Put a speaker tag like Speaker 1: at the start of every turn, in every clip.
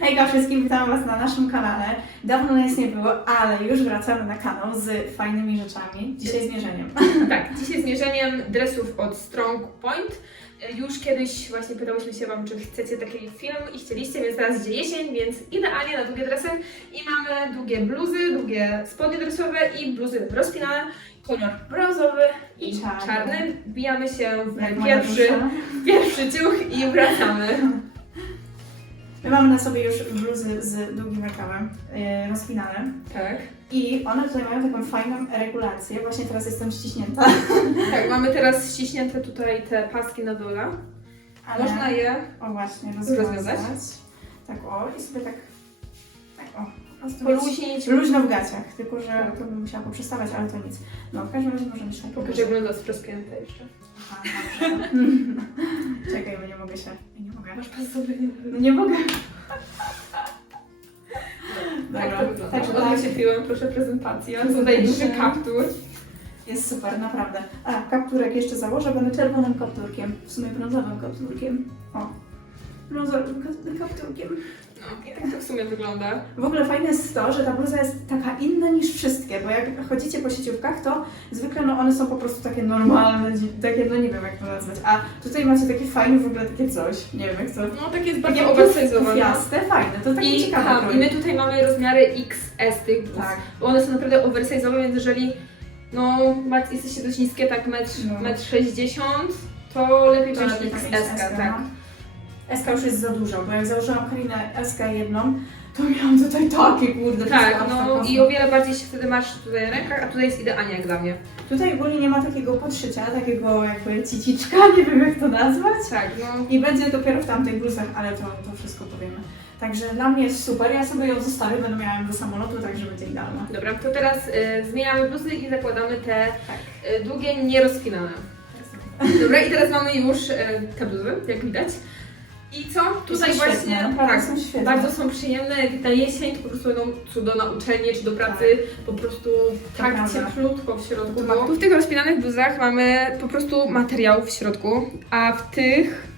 Speaker 1: Hejka wszystkim, witam Was na naszym kanale. Dawno nas nie było, ale już wracamy na kanał z fajnymi rzeczami. Dzisiaj zmierzeniem.
Speaker 2: Tak, dzisiaj zmierzeniem dresów od Strong Point. Już kiedyś właśnie pytałyśmy się Wam, czy chcecie taki film i chcieliście, więc teraz idzie jesień, więc idealnie na długie dresy. I mamy długie bluzy, długie spodnie dresowe i bluzy rozpinane, kolor brązowy i
Speaker 1: I czarny.
Speaker 2: czarny. Wbijamy się w pierwszy, pierwszy ciuch i wracamy.
Speaker 1: My mamy na sobie już bluzy z długim rękawem, yy, rozpinane.
Speaker 2: Tak.
Speaker 1: I one tutaj mają taką fajną regulację. Właśnie teraz jestem ściśnięta.
Speaker 2: Tak, mamy teraz ściśnięte tutaj te paski na dole.
Speaker 1: Ale...
Speaker 2: Można je
Speaker 1: O właśnie,
Speaker 2: Rozwiązać?
Speaker 1: rozwiązać. Tak o i sobie tak...
Speaker 2: poluźnić.
Speaker 1: Luźno w gaciach, tylko że to bym musiała poprzestawać, ale to nic. No, w każdym razie możemy się tak
Speaker 2: Pokaż jak wygląda sproskręte jeszcze.
Speaker 1: Aha, dobrze. Czekaj, bo nie mogę się. Nie mogę.
Speaker 2: Masz pas sobie nie
Speaker 1: No nie mogę.
Speaker 2: Tak
Speaker 1: Dobra,
Speaker 2: to wygląda.
Speaker 1: także
Speaker 2: Tak,
Speaker 1: tak.
Speaker 2: Odmyśliłam, proszę prezentacja. Tutaj duży kaptur.
Speaker 1: Jest super, naprawdę. A, kapturek jeszcze założę, będę czerwonym kapturkiem. W sumie brązowym kapturkiem. O. Brązowym kap- kapturkiem.
Speaker 2: No, tak to w sumie wygląda.
Speaker 1: W ogóle fajne jest to, że ta bluza jest taka inna niż wszystkie, bo jak chodzicie po sieciówkach, to zwykle no one są po prostu takie normalne, takie no nie wiem jak to nazwać. A tutaj macie takie fajne w ogóle takie coś, nie wiem jak to...
Speaker 2: No takie jest bardzo oversizowane.
Speaker 1: Jasne, fajne, to takie
Speaker 2: I,
Speaker 1: ciekawe.
Speaker 2: tam. I my tutaj mamy rozmiary XS tych bluz.
Speaker 1: Tak.
Speaker 2: Bo one są naprawdę oversizowe, więc jeżeli no, jesteście dość niskie, tak metr,
Speaker 1: No.
Speaker 2: metr 60, to lepiej wziąć XS, tak.
Speaker 1: no. SK już jest za dużo, bo jak założyłam Karinę SK jedną, to miałam tutaj takie kurde
Speaker 2: Tak,
Speaker 1: wszystko
Speaker 2: no
Speaker 1: tak
Speaker 2: i o wiele bardziej się wtedy masz tutaj na rękach, a tutaj jest idealnie jak dla mnie.
Speaker 1: Tutaj ogólnie nie ma takiego podszycia, takiego jakby ciciczka, nie wiem jak to nazwać.
Speaker 2: Tak, no.
Speaker 1: I będzie dopiero w tamtych bluzach, ale to, to wszystko powiemy. Także dla mnie jest super, ja sobie ją zostawię, będę miała ją do samolotu, także będzie idealna.
Speaker 2: Dobra, to teraz y, zmieniamy bluzy i zakładamy te
Speaker 1: Tak.
Speaker 2: y, długie, nierozpinane. Dobra, i teraz mamy już y, te bluzy, jak widać. I co? Tutaj
Speaker 1: są
Speaker 2: właśnie
Speaker 1: świetne, naprawdę
Speaker 2: tak,
Speaker 1: są świetne.
Speaker 2: bardzo są przyjemne. Jak na jesień to po prostu będą cudo na uczelnię czy do pracy. Po prostu tak cieplutko w środku. Tu w tych rozpinanych bluzach mamy po prostu materiał w środku, a w tych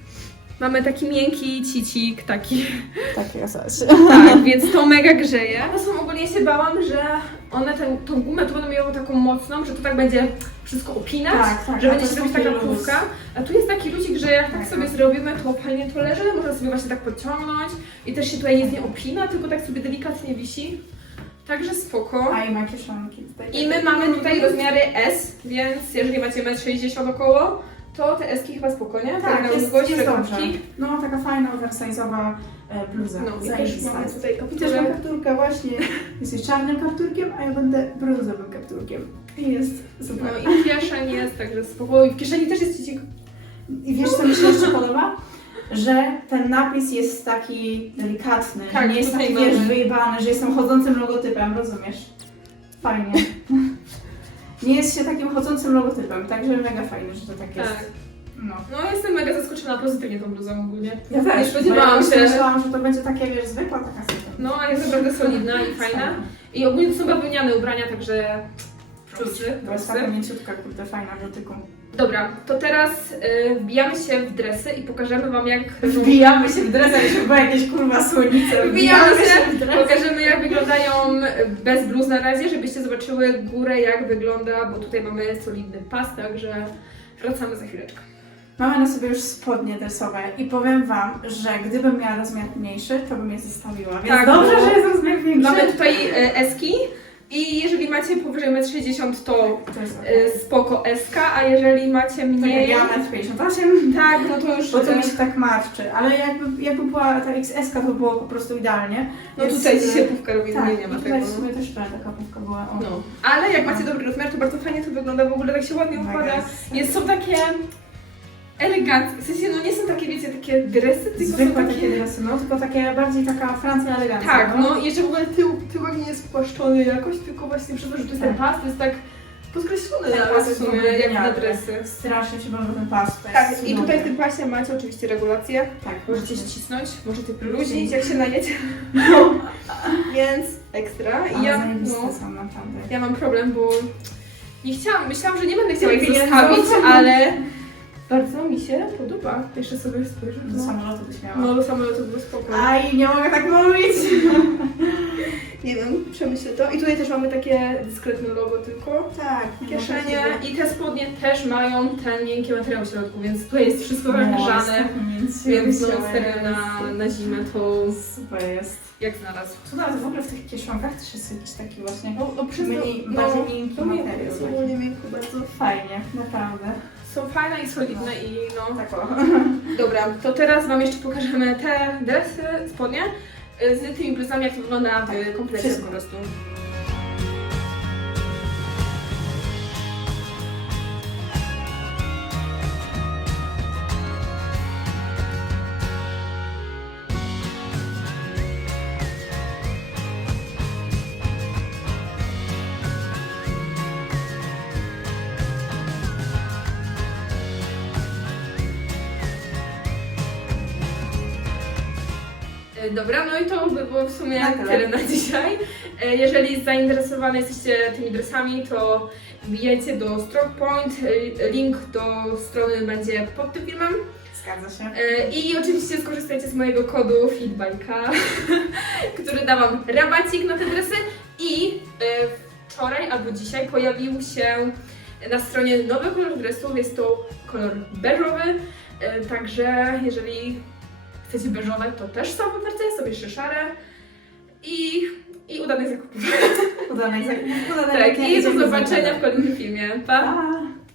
Speaker 2: mamy taki miękki cicik, taki
Speaker 1: Takie coś.
Speaker 2: tak, więc to mega grzeje. One są ogólnie się bałam, że one tę tą gumę tu będą miały taką mocną, że to tak będzie wszystko opinać,
Speaker 1: Tak, tak,
Speaker 2: że będzie się robić taka
Speaker 1: taki
Speaker 2: płówka. A tu jest taki luzik, że jak tak
Speaker 1: Tak.
Speaker 2: sobie zrobimy, to fajnie to leży, można sobie właśnie tak podciągnąć i też się tutaj nic nie opina, tylko tak sobie delikatnie wisi. Także spoko.
Speaker 1: A i ma kieszonki tutaj.
Speaker 2: I my mamy tutaj rozmiary S, więc jeżeli macie 1,60 m około, to te S-ki chyba spoko, nie?
Speaker 1: Tak, jest,
Speaker 2: długość,
Speaker 1: jest dobrze.
Speaker 2: rekordki.
Speaker 1: No, taka fajna, oversize'owa e, bluza.
Speaker 2: No i też mamy tutaj
Speaker 1: I też
Speaker 2: kapturę.
Speaker 1: kapturkę właśnie. Jesteś czarnym kapturkiem, a ja będę brązowym kapturkiem. I jest super.
Speaker 2: No i kieszeń jest, także spoko. I w kieszeni też jest cicik.
Speaker 1: I wiesz, co mi się jeszcze podoba? Że ten napis jest taki delikatny,
Speaker 2: Tak,
Speaker 1: nie jest taki, wiesz, wyjebany, że jestem chodzącym logotypem, rozumiesz? Fajnie. Nie jest się takim chodzącym logotypem, także mega fajnie, że to tak jest.
Speaker 2: Tak.
Speaker 1: No.
Speaker 2: No jestem mega zaskoczona pozytywnie tą bluzą ogólnie.
Speaker 1: Ja też,
Speaker 2: Nie spodziewałam się.
Speaker 1: Myślałam, że to będzie takie, wiesz, zwykła taka sytuacja.
Speaker 2: No a jest naprawdę solidna i fajna. I ogólnie to są bawełniane ubrania, także plusy,
Speaker 1: To jest taka mięciutka, kurde, fajna w dotyku.
Speaker 2: Dobra, to teraz y, wbijamy się w dresy i pokażemy wam jak
Speaker 1: Wbijamy się w dres, jak była jakieś kurwa słonice.
Speaker 2: Wbijamy się, pokażemy jak wyglądają bez bluz na razie, żebyście zobaczyły górę jak wygląda, bo tutaj mamy solidny pas, także wracamy za chwileczkę.
Speaker 1: Mamy na sobie już spodnie dresowe i powiem Wam, że gdybym miała rozmiar mniejszy, to bym je zostawiła. Więc
Speaker 2: Tak,
Speaker 1: dobrze, że jest rozmiar większy.
Speaker 2: Mamy tutaj y, eski i jeżeli macie powyżej 1,60 m to
Speaker 1: To jest
Speaker 2: y, spoko eska, a jeżeli macie
Speaker 1: tak jak
Speaker 2: mniej...
Speaker 1: ja metr 58,
Speaker 2: Tak, no to już...
Speaker 1: bo to
Speaker 2: y,
Speaker 1: mi się tak marszczy, ale jakby, jakby była ta XS, to było po prostu idealnie.
Speaker 2: No
Speaker 1: Więc,
Speaker 2: tutaj
Speaker 1: y,
Speaker 2: dzisiaj pówka robi,
Speaker 1: Tak,
Speaker 2: nie, nie ma
Speaker 1: tutaj
Speaker 2: tego.
Speaker 1: w sumie też ta taka pówka była. O.
Speaker 2: No. Ale jak macie dobry rozmiar, to bardzo fajnie to wygląda, w ogóle tak się ładnie
Speaker 1: Mega
Speaker 2: układa.
Speaker 1: Jest,
Speaker 2: są takie eleganckie, w sensie no nie są takie, wiecie, takie dresy, tylko
Speaker 1: Zwykłe
Speaker 2: są
Speaker 1: takie
Speaker 2: takie...
Speaker 1: dresy, no tylko takie bardziej taka Francja elegancka.
Speaker 2: Tak, no i jeszcze w ogóle tył, tyłek nie jest spłaszczony jakoś, tylko właśnie przez to, że to jest ten
Speaker 1: Tak.
Speaker 2: pas, to jest tak podkreślony
Speaker 1: Ten
Speaker 2: nawet
Speaker 1: pas
Speaker 2: w
Speaker 1: jest
Speaker 2: sumie, jak na
Speaker 1: genialny.
Speaker 2: dresy.
Speaker 1: Strasznie się podoba ten pas. to
Speaker 2: Tak,
Speaker 1: jest
Speaker 2: i tutaj w tym pasie macie oczywiście regulację.
Speaker 1: Tak,
Speaker 2: Możecie ścisnąć, możecie luźnić, jak się najecie. Więc ekstra. I ja, no,
Speaker 1: są naprawdę.
Speaker 2: ja mam problem, bo nie chciałam, myślałam, że nie będę chciała ich zostawić,
Speaker 1: no.
Speaker 2: ale Bardzo mi się podoba. Jeszcze sobie spojrzę.
Speaker 1: Do samolotu byś miała.
Speaker 2: No do samolotu było spoko.
Speaker 1: Aj, nie mogę tak mówić.
Speaker 2: Nie wiem, przemyślę to. I tutaj też mamy takie dyskretne logo tylko.
Speaker 1: Tak,
Speaker 2: Kieszenie i te spodnie też mają ten miękki materiał w środku, więc tutaj jest wszystko wygrzane. Więc no serio na, na zimę to
Speaker 1: Super jest.
Speaker 2: jak znalazł.
Speaker 1: Tu nawet w ogóle w tych kieszonkach też jest jakiś taki właśnie
Speaker 2: No, no przez
Speaker 1: mini,
Speaker 2: no,
Speaker 1: bardziej miękki materiał.
Speaker 2: ogólnie miękko bardzo.
Speaker 1: Fajnie, naprawdę.
Speaker 2: Są fajne i solidne i no.
Speaker 1: Tak o.
Speaker 2: Dobra, to teraz Wam jeszcze pokażemy te dresy, spodnie y, z tymi bluzami, jak to wygląda w komplecie
Speaker 1: Wszystko.
Speaker 2: po prostu. Dobra, no i to by było w sumie
Speaker 1: Na tyle.
Speaker 2: tyle na dzisiaj. E, Jeżeli zainteresowani jesteście tymi dresami, to wbijajcie do Stroke Point. E, Link do strony będzie pod tym filmem.
Speaker 1: Zgadza się.
Speaker 2: E, I oczywiście skorzystajcie z mojego kodu FEEDBYKA, który da Wam rabacik na te dresy. I wczoraj albo dzisiaj pojawił się na stronie nowy kolor dresów. Jest to kolor beżowy. Także jeżeli chcecie beżowe, to też są w ofercie, są jeszcze szare. I, i udanych zakupów.
Speaker 1: Udanej, udanej
Speaker 2: Tak, i do zobaczenia w kolejnym filmie. Pa!
Speaker 1: Pa!